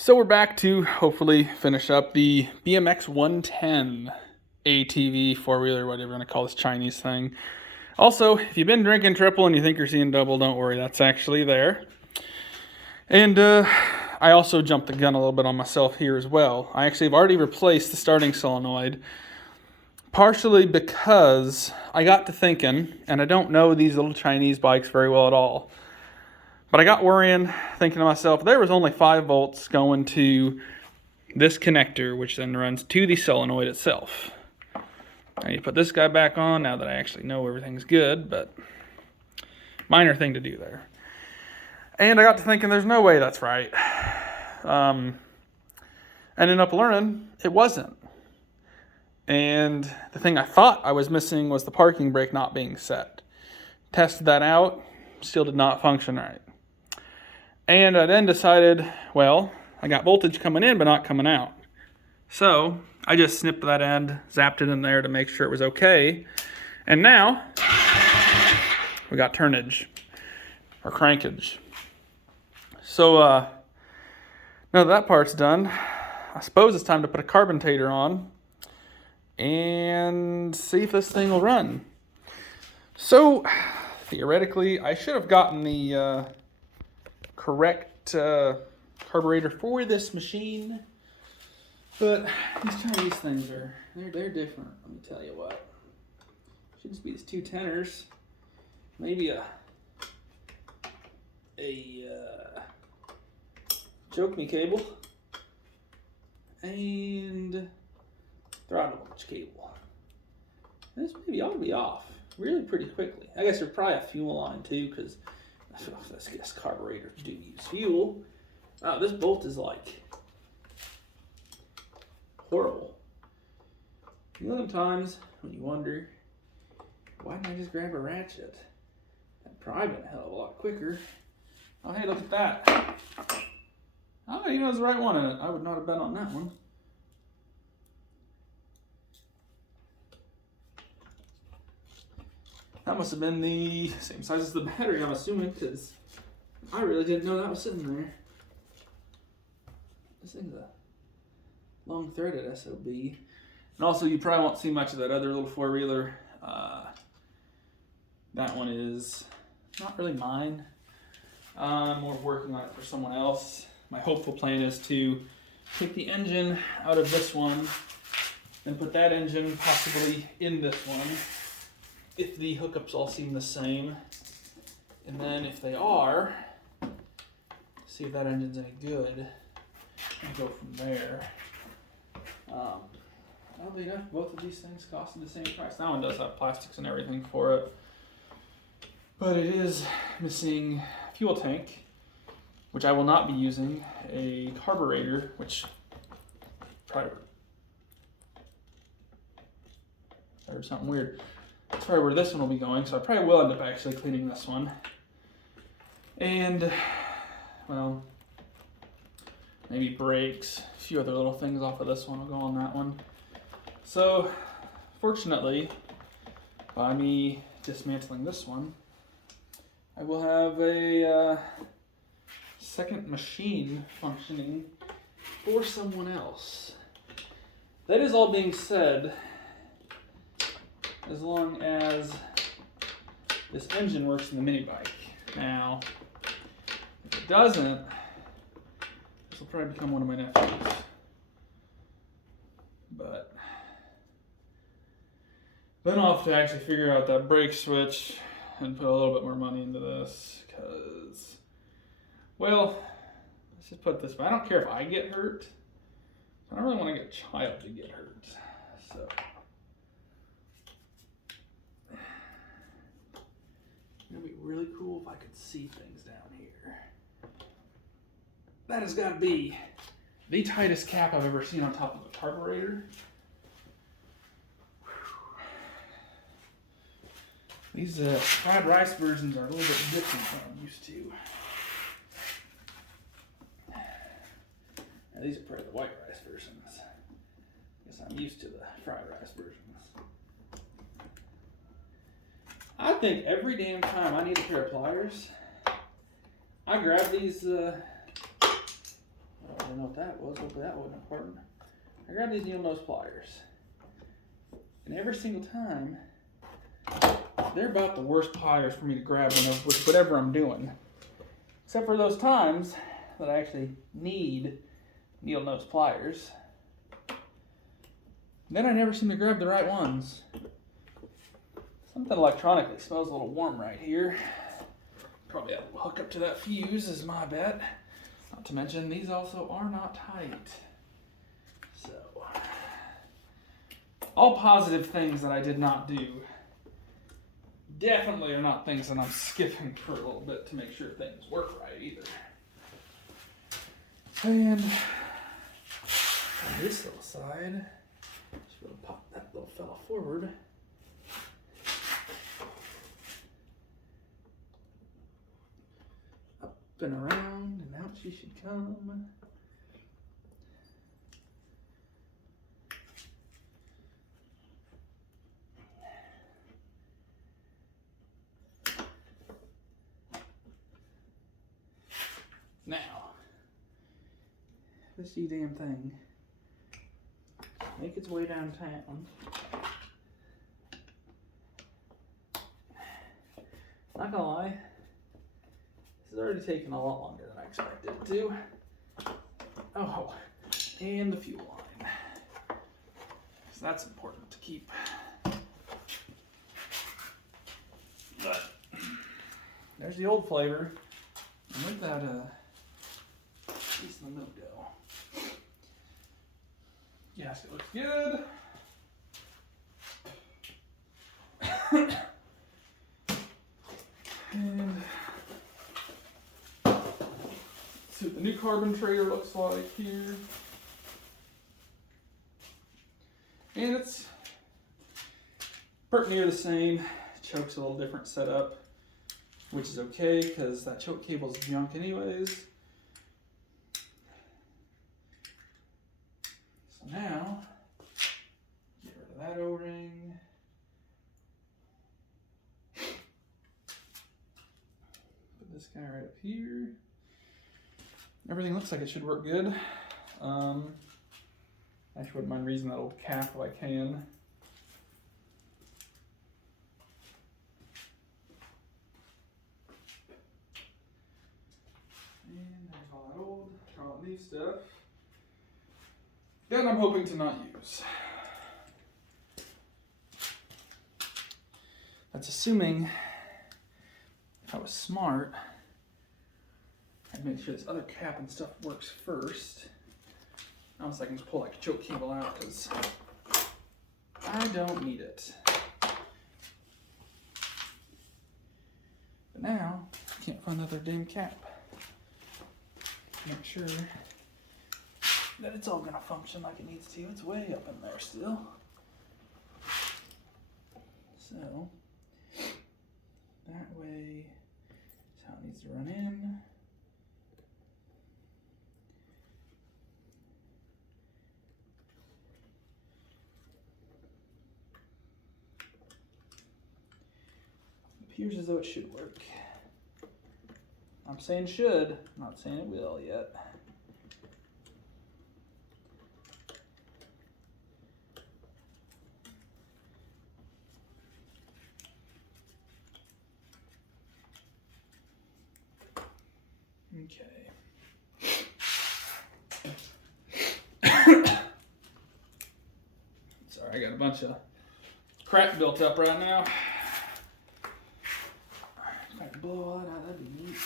So we're back to hopefully finish up the BMX 110 ATV four-wheeler, whatever you want to call this Chinese thing. Also, if you've been drinking triple and you think you're seeing double, don't worry, that's actually there. And I also jumped the gun a little bit on myself here as well. I actually have already replaced the starting solenoid, partially because I got to thinking, and I don't know these little Chinese bikes very well at all, but I got worrying, thinking to myself, there was only 5 volts going to this connector, which then runs to the solenoid itself. I need to put this guy back on now that I actually know everything's good, but minor thing to do there. And I got to thinking, there's no way that's right. Ended up learning it wasn't. And the thing I thought I was missing was the parking brake not being set. Tested that out, still did not function right. And I then decided, well, I got voltage coming in but not coming out. So I just snipped that end, zapped it in there to make sure it was okay. And now we got turnage or crankage. So now that part's done, I suppose it's time to put a carbon-tator on and see if this thing will run. So theoretically, I should have gotten the correct carburetor for this machine, but these Chinese things they're different. Let me tell you what. Should just be these 2 tenors, maybe a choke me cable and throttle launch cable. This maybe ought to be off really pretty quickly. I guess there's probably a fuel line too, because I guess carburetors do use fuel. Wow, this bolt is like horrible. You know, sometimes when you wonder, why didn't I just grab a ratchet? That'd probably been a hell of a lot quicker. Oh, hey, look at that. Oh, you know, it's the right one in it. I would not have bet on that one. That must have been the same size as the battery, I'm assuming, because I really didn't know that was sitting there. This thing's a long threaded SOB. And also, you probably won't see much of that other little four-wheeler. That one is not really mine. I'm more working on it for someone else. My hopeful plan is to take the engine out of this one and put that engine possibly in this one, if the hookups all seem the same. And then if they are, see if that engine's any good, and go from there. Oddly enough, both of these things costing the same price. That one does have plastics and everything for it, but it is missing a fuel tank, which I will not be using, a carburetor, which probably, I heard something weird. That's probably where this one will be going, so I probably will end up actually cleaning this one. And, well, maybe brakes, a few other little things off of this one will go on that one. So, fortunately, by me dismantling this one, I will have a second machine functioning for someone else. That is all being said, as long as this engine works in the mini bike. Now, if it doesn't, this will probably become one of my nephews. But then I'll have to actually figure out that brake switch and put a little bit more money into this, because, well, let's just put it this way. I don't care if I get hurt. I don't really want to get a child to get hurt. So it'd be really cool if I could see things down here. That has got to be the tightest cap I've ever seen on top of a carburetor. These fried rice versions are a little bit different than I'm used to. Now, these are probably the white rice versions. I guess I'm used to the fried rice versions. I think every damn time I need a pair of pliers, I grab these don't know what that was. Hopefully that wasn't important. I grabbed these needle nose pliers. And every single time, they're about the worst pliers for me to grab with whatever I'm doing. Except for those times that I actually need needle nose pliers. Then I never seem to grab the right ones. Something electronically smells a little warm right here. Probably have to hook up to that fuse is my bet. Not to mention these also are not tight. So, all positive things that I did not do. Definitely are not things that I'm skipping for a little bit to make sure things work right either. And on this little side, just gonna pop that little fella forward. Up and around, and out she should come. Now, this damn thing make its way downtown. Not gonna lie, this has already taken a lot longer than I expected it to. Oh, and the fuel line. So that's important to keep. But there's the old flavor. And with that piece of the milk dough. Yes, it looks good. And see what the new carbon trader looks like here. And it's pretty near the same. Choke's a little different setup, which is okay because that choke cable's junk anyways. So now, get rid of that O-ring. Put this guy right up here. Everything looks like it should work good. I actually wouldn't mind raising that old cap if I can. And there's all that old Charlotte Leaf stuff that I'm hoping to not use. That's assuming if I was smart, I'd make sure this other cap and stuff works first. Honestly, I can just pull like a choke cable out because I don't need it. But now, I can't find the other damn cap. Make sure that it's all gonna function like it needs to. It's way up in there still. So, that way is how it needs to run in. Appears as though it should work. I'm saying should, I'm not saying it will yet. Okay. Sorry, I got a bunch of crap built up right now. If I could blow all that out, that'd be neat.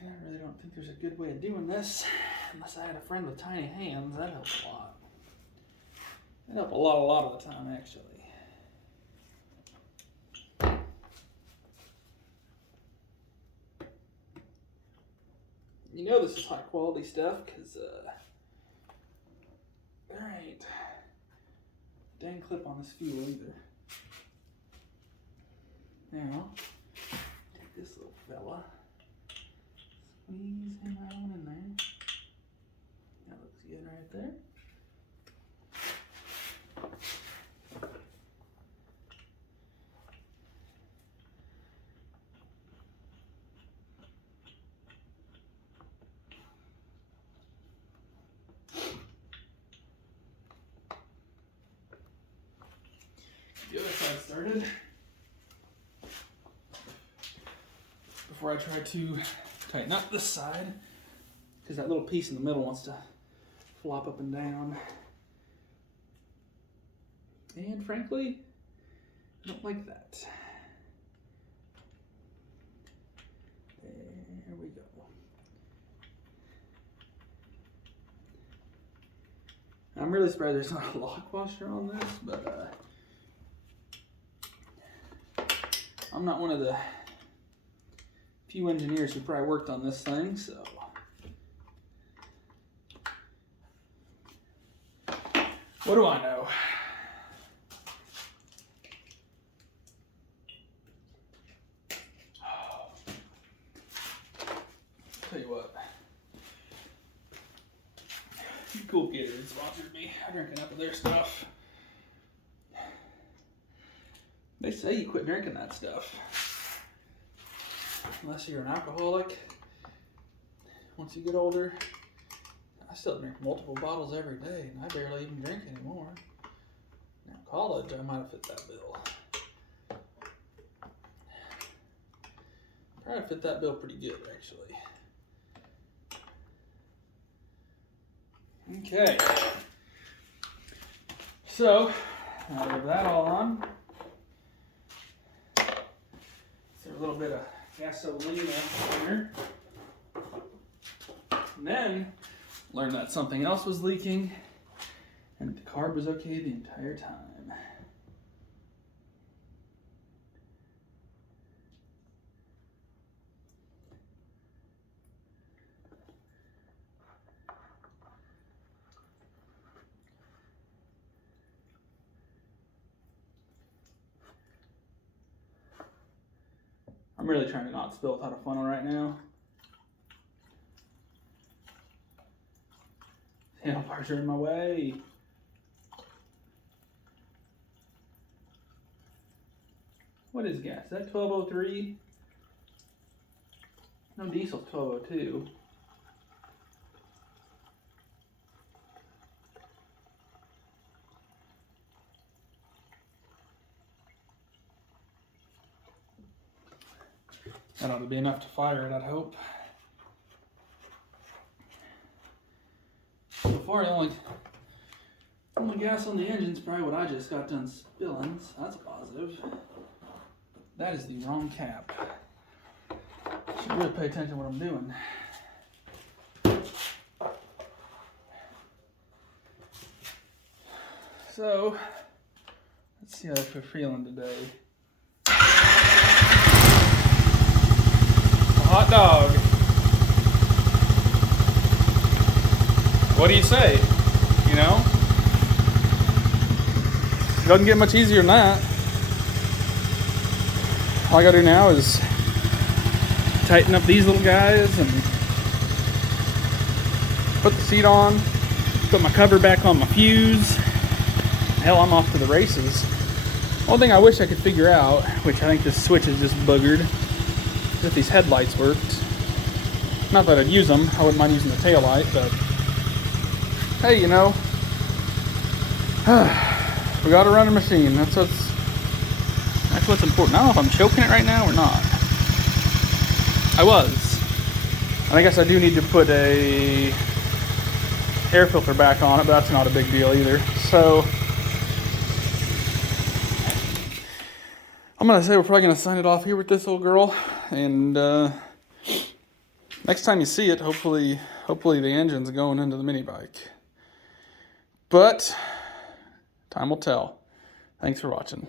I really don't think there's a good way of doing this unless I had a friend with tiny hands. That helps a lot. That helps a lot of the time, actually. You know this is high quality stuff because, alright. Dang clip on this fuel either. Now, take this little fella. Squeeze him right on in there. That looks good right there. the other side started. Before I try to tighten up this side, because that little piece in the middle wants to flop up and down. And frankly, I don't like that. There we go. I'm really surprised there's not a lock washer on this, but I'm not one of the few engineers who probably worked on this thing, so. What do I know? Tell you what. Cool Gatorade sponsored me. I drank enough of their stuff. They say you quit drinking that stuff unless you're an alcoholic. Once you get older, I still drink multiple bottles every day, and I barely even drink anymore. Now, college, I might have fit that bill. Probably fit that bill pretty good, actually. Okay, so now we have that all on. Throw a little bit of gasoline in here. And then learned that something else was leaking and the carb was okay the entire time. I'm really trying to not spill without a funnel right now. Handlebars are in my way. What is gas? Is that 1203? No, diesel's 1202. That ought to be enough to fire it, I'd hope. So far, the only gas on the engine is probably what I just got done spilling, so that's a positive. That is the wrong cap. Should really pay attention to what I'm doing. So, let's see how we're feeling today. Hot dog. What do you say? You know? It doesn't get much easier than that. All I gotta do now is tighten up these little guys and put the seat on, put my cover back on my fuse. Hell, I'm off to the races. One thing I wish I could figure out, which I think this switch is just boogered, if these headlights worked. Not that I'd use them, I wouldn't mind using the taillight, but hey, you know, we gotta run a machine. That's what's important. I don't know if I'm choking it right now or not. I was. And I guess I do need to put a air filter back on it, but that's not a big deal either. So I'm gonna say we're probably gonna sign it off here with this old girl. And next time you see it, hopefully the engine's going into the mini bike. But time will tell. Thanks for watching.